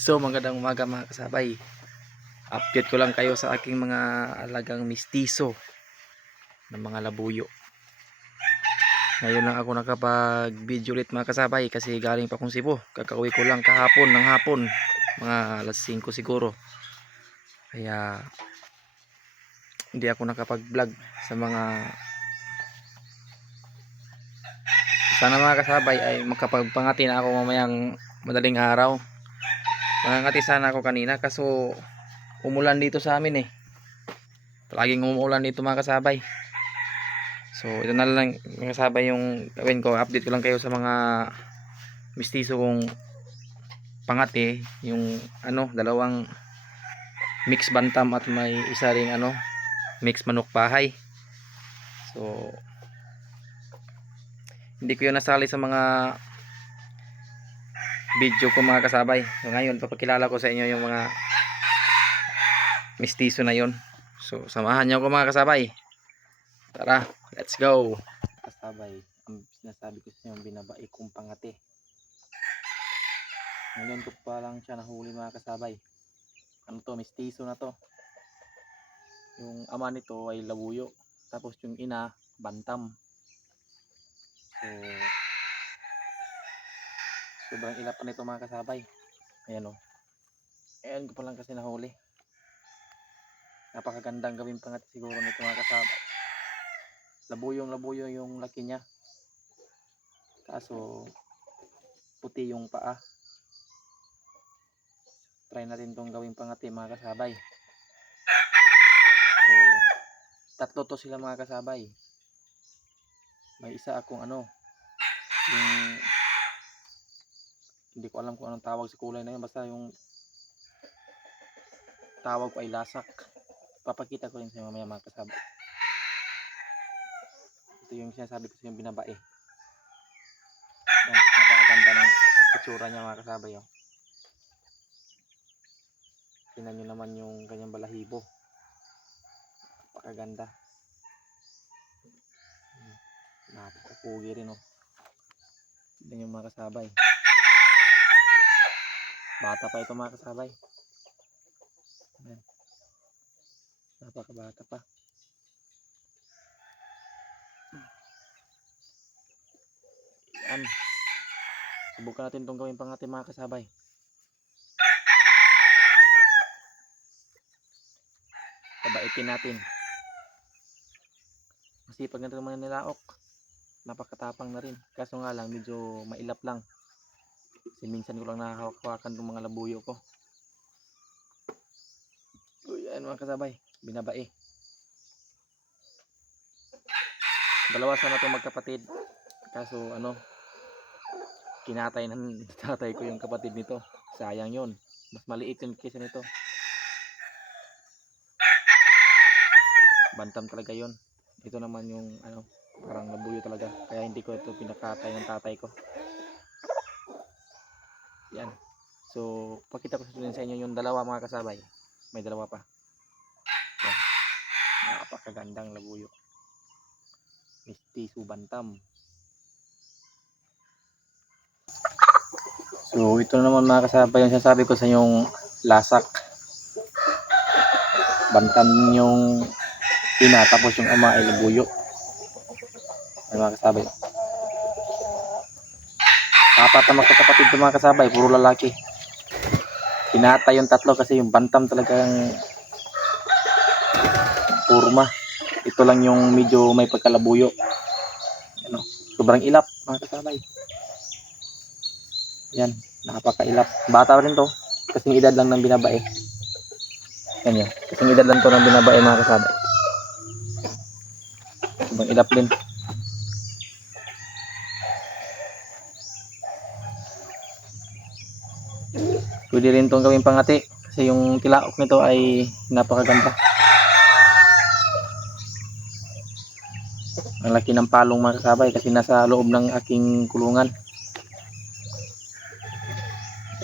So magandang umaga mga kasabay. Update ko lang kayo sa aking mga alagang mistiso ng mga labuyo. Ngayon lang ako nakapag video ulit mga kasabay kasi galing pa akong Cebu. Kakauwi ko lang kahapon ng hapon, mga alas 5 siguro. Kaya hindi ako nakapag vlog sa mga sana mga kasabay ay makapagpangati na ako mamayang madaling araw. Mangangati sana ako kanina kaso umulan dito sa amin eh. Palaging umuulan dito mga kasabay. So ito na lang mga kasabay yung gawin ko. Update ko lang kayo sa mga mistiso kong pangati. Yung dalawang mix bantam at may isa ring mix manok bahay. So hindi ko yun nasali sa mga video ko mga kasabay. So ngayon papakilala ko sa inyo yung mga mistiso na yon. So samahan nyo ako mga kasabay. Tara, let's go. Kasabay, ang sinasabi ko sa inyo yung binabai kong pangati. Ngayon ko pa lang siya nahuli mga kasabay. Ano to, mistiso na to. Yung ama nito ay labuyo, tapos yung ina bantam. So sobrang ilap pa nito mga kasabay. Ayan o. Ayan ko pa lang kasi nahuli. Napakagandang gawin pangati siguro nito mga kasabay. Labuyo yung laki niya. Kaso puti yung paa. Try natin tong gawing pangati mga kasabay. So tatlo to sila mga kasabay. May isa akong yung hindi ko alam kung anong tawag sa kulay na yun, basta yung tawag ko ay lasak. Papakita ko rin sa inyo mamaya mga kasabay. Ito yung sinasabi ko sa inyo binabae. Yan, napakaganda ng itsura niya mga kasabay. Oh. Tingnan nyo naman yung kanyang balahibo. Napakaganda. Napakapugi rin oh. Tingnan yung mga kasabay. Bata pa ito mga kasabay. Ayan. Napakabata pa. Yan. Subukan natin itong gawin pang ating mga kasabay. Pabaitin natin. Masipag na rin mga nilaok. Napakatapang na rin. Kaso nga lang medyo mailap lang. Kasi minsan ko lang nakakawakan itong mga labuyo ko. Ayan mga kasabay. Binabae. Dalawa sana itong magkapatid. Kaso kinatay ng tatay ko yung kapatid nito. Sayang yun. Mas maliit yun kaysa nito. Bantam talaga yun. Ito naman yung parang labuyo talaga. Kaya hindi ko ito pinakatay ng tatay ko. Yan. So pakita ko sa inyo yung dalawa mga kasabay. May dalawa pa. Yan. Napakagandang labuyo. Mistiso bantam. So ito naman mga kasabay yung sinasabi ko sa inyong lasak. Bantam yung ina tapos yung ama ay labuyo. Ay mga kasabay. Apat na magkakapatid ito mga kasabay, puro lalaki. Pinatay yung tatlo kasi yung bantam talagang purma. Ito lang yung medyo may pagkalabuyo. Sobrang ilap mga kasabay. Yan, napakailap. Bata rin to, kasing edad lang ng binabae. Yan yun, kasing edad lang to ng binabae mga kasabay. Sobrang ilap din. Pwede rin itong gawing pangati kasi yung tilaok nito ay napakaganda. Ang laki ng palong mga kasabay kasi nasa loob ng aking kulungan.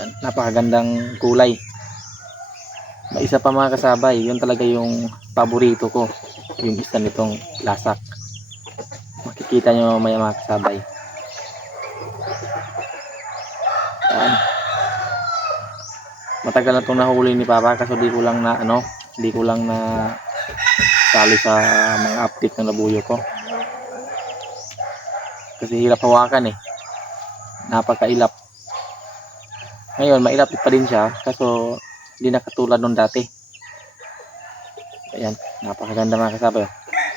Yan, napakagandang kulay. May isa pa mga kasabay, yun talaga yung paborito ko, yung isa nitong lasak. Makikita nyo mamaya mga kasabay. Yan. Matagal na itong nahuli ni Papa kaso di ko lang na di ko lang na sali sa mga update ng labuyo ko. Kasi hirap hawakan eh. Napakailap. Ngayon mailapit pa din siya kaso hindi na katulad nung dati. Ayan, napakaganda mga kasabay.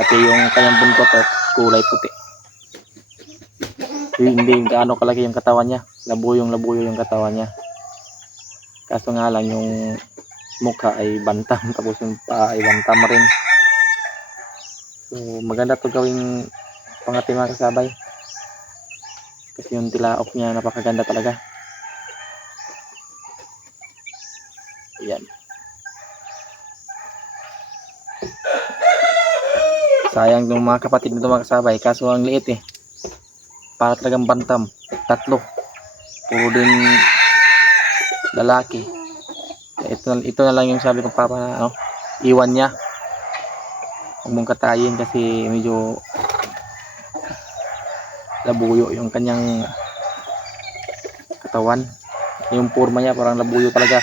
Pati yung kanyang buntot at kulay puti. Hindi gaano kalaki yung katawan niya. Labuyong yung katawan niya. Kaso nga lang yung mukha ay bantam tapos yung paa ay bantam rin. So maganda to gawing pangati mga kasabay. Kasi yung tilaok niya napakaganda talaga. Ayan. Sayang yung mga kapatid nito mga kasabay. Kaso ang liit eh. Para talagang bantam. 3. Puro din lalaki. Ito na lang yung sabi ng Papa na iwan niya. Huwag mong katayin kasi medyo labuyo yung kanyang katawan. Yung forma niya parang labuyo talaga.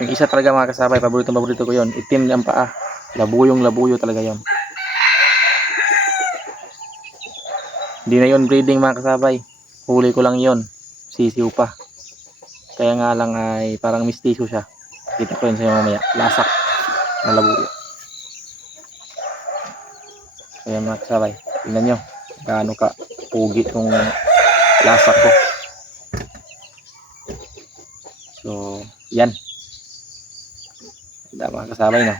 Yung isa talaga mga kasabay, paborito ko yon. Itim ang paa. Labuyo talaga yon. Hindi na yon breeding mga kasabay. Huli ko lang yon. Sisiw pa. Kaya nga lang ay parang mistiso siya. Kita ko yun sa mamaya. Lasak na labuyo. Kaya mga kasabay, tingnan nyo gaano ka pugi itong lasak ko. So yan. Ganda mga kasabay na.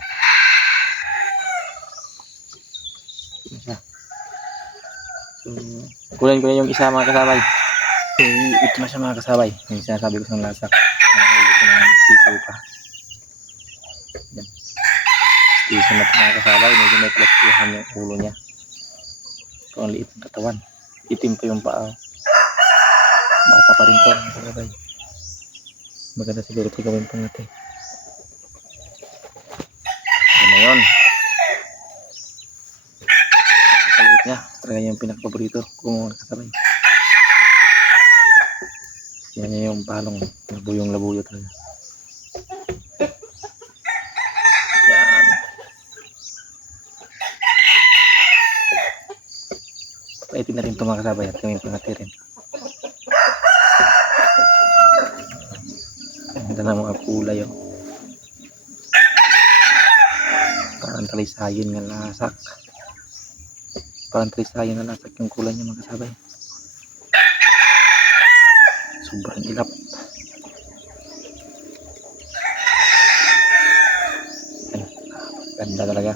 So kunin ko na yung isa mga kasabay. So ito na siya mga kasabay. Yung sinasabi ko sa lasak. Nakahuli ko ng sisiw pa. Yan. Sisiw na ito mga kasabay. Medyo may plastihan yung ulo niya. Ito ang liit ng katawan. Itim pa yung paa. Bata pa rin ito mga kasabay. Maganda siguro ito gawin pa natin. Ito na yun. Maliit niya. Talaga yung pinakapaborito kung kasabay. Yan yung palong. Labuyo talaga. Yan. Paitin na rin ito mga kasabay at kami pangatirin. Ganda na mga kulay oh. Parang talisayin ng lasak. Parang talisayin ng lasak yung kulay niya mga kasabay. Sobrang ilap. Ganda talaga.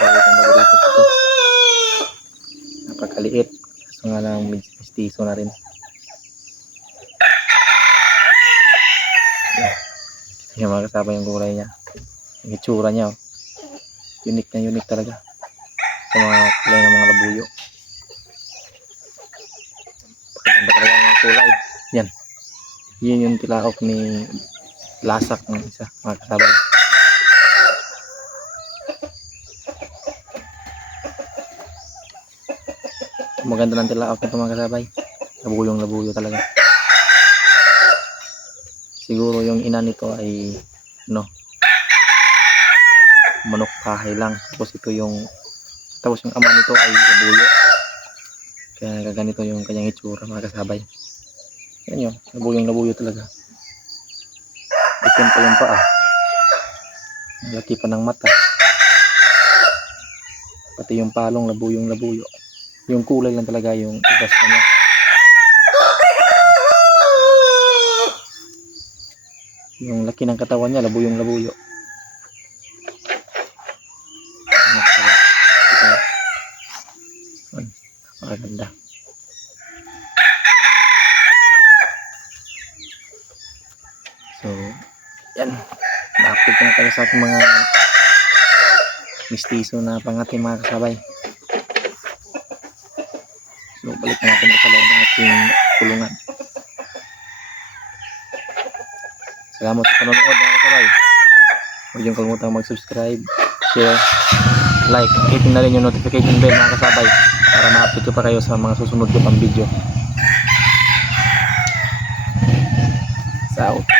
Paborito ko ito. Napakaliit. Kaso nga lang mistiso na rin. Yung mga kasama yung kulay niya. Yung itsura niya. Unique talaga. Sa mga kulay ng mga labuyo. Pagkaganda talaga ng mga kulay. Yan. Yun yung tilaok ni lasak ng isa. Mga kasabay. Maganda ng tilaok nito mga kasabay. Labuyo talaga. Siguro yung ina nito ay manok kahay lang. Tapos yung ama nito ay labuyo. Kaya nagaganito yung kanyang itsura mga kasabay. Yan yun. Labuyo talaga. Itim pa yung paa. Laki pa ng mata. Pati yung palong labuyo. Yung kulay lang talaga yung ibas na niya. Yung laki ng katawan niya, labuyo. Maganda. So, yan. Na-update na tayo sa ating mga mistiso na pangati mga kasabay. So, balik natin sa loob ng ating kulungan. Salamat sa panonood mga kasabay. Huwag niyong kalimutang mag-subscribe, share, like, hitting na rin yung notification bell mga kasabay para ma-update ko pa kayo sa mga susunod ko pang video. Out.